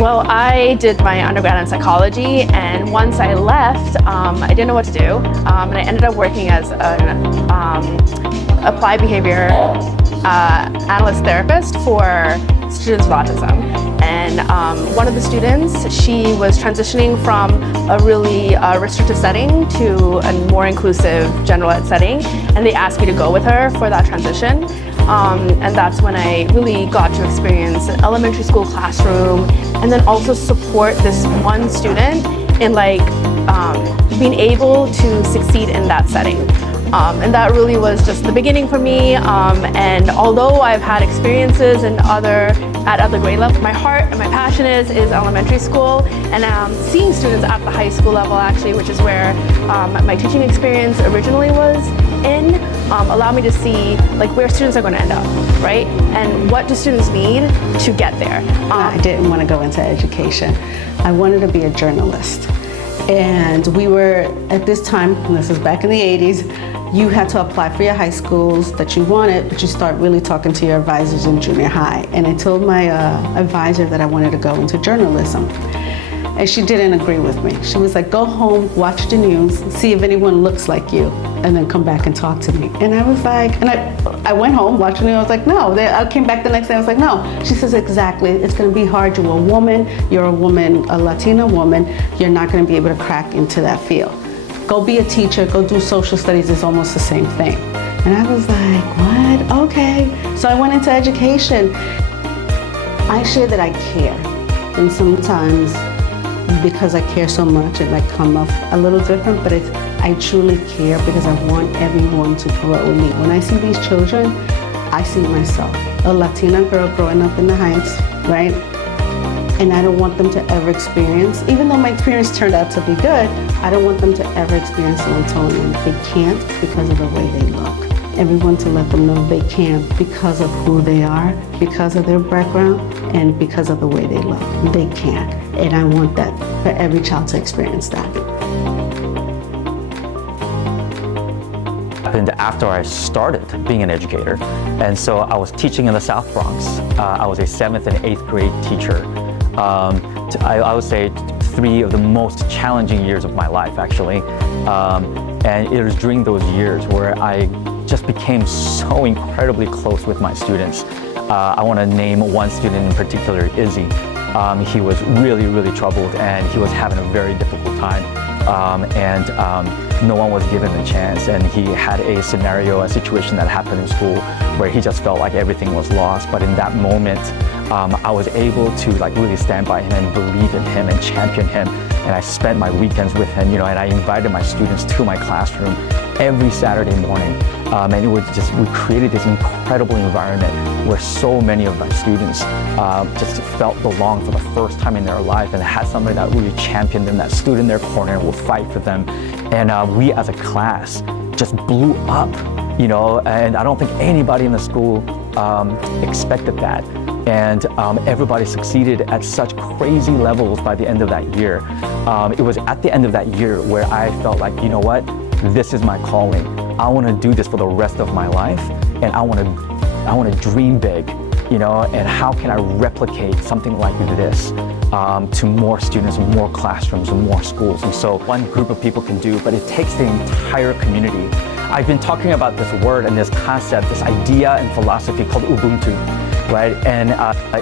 Well, I did my undergrad in psychology, and once I left, I didn't know what to do, and I ended up working as an applied behavior analyst therapist for students with autism. And one of the students, she was transitioning from a really restrictive setting to a more inclusive general ed setting, and they asked me to go with her for that transition. And that's when I really got to experience an elementary school classroom, and then also support this one student in being able to succeed in that setting. And that really was just the beginning for me. And although I've had experiences at other grade levels, my heart and my passion is elementary school, and seeing students at the high school level actually, which is where my teaching experience originally was allowed me to see where students are going to end up, right? And what do students need to get there. I didn't want to go into education. I wanted to be a journalist. And we were, at this time, and this is back in the 80s, you had to apply for your high schools that you wanted, but you start really talking to your advisors in junior high. And I told my advisor that I wanted to go into journalism. And she didn't agree with me. She was like, go home, watch the news, see if anyone looks like you, and then come back and talk to me. And I was like, and I went home, watched the news, I was like, no. I came back the next day, I was like, no. She says, exactly, it's gonna be hard. You're a woman, a Latina woman, you're not gonna be able to crack into that field. Go be a teacher, go do social studies, it's almost the same thing. And I was like, what? Okay. So I went into education. I share that I care. And sometimes, because I care so much, it might come off a little different, but I truly care because I want everyone to grow with me. When I see these children, I see myself. A Latina girl growing up in the Heights, right? And I don't want them to ever experience, even though my experience turned out to be good, I don't want them to ever experience someone telling them they can't because of the way they look. Everyone to let them know they can because of who they are, because of their background, and because of the way they look. They can. And I want that for every child to experience that. Happened after I started being an educator. And so I was teaching in the South Bronx. I was a 7th and 8th grade teacher. I would say 3 of the most challenging years of my life, actually. And it was during those years where I just became so incredibly close with my students. I want to name one student in particular, Izzy. He was really, really troubled, and he was having a very difficult time. No one was given a chance, and he had a situation that happened in school where he just felt like everything was lost. But in that moment, I was able to really stand by him and believe in him and champion him. And I spent my weekends with him, and I invited my students to my classroom every Saturday morning. And it was we created this incredible environment where so many of my students just felt belong for the first time in their life, and had somebody that really championed them, that stood in their corner and would fight for them. And we as a class just blew up, and I don't think anybody in the school expected that. And everybody succeeded at such crazy levels by the end of that year. It was at the end of that year where I felt like, you know what, this is my calling. I want to do this for the rest of my life, and I want to dream big, and how can I replicate something like this to more students, more classrooms, and more schools. And so one group of people can do, but it takes the entire community. I've been talking about this word and this concept, this idea and philosophy called Ubuntu, right? And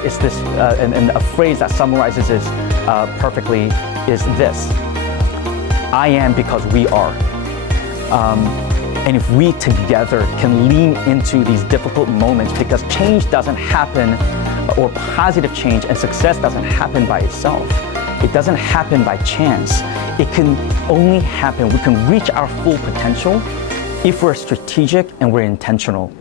it's this, and a phrase that summarizes this perfectly is this: I am because we are. And if we together can lean into these difficult moments, because change doesn't happen, or positive change and success doesn't happen by itself. It doesn't happen by chance. It can only happen, we can reach our full potential if we're strategic and we're intentional.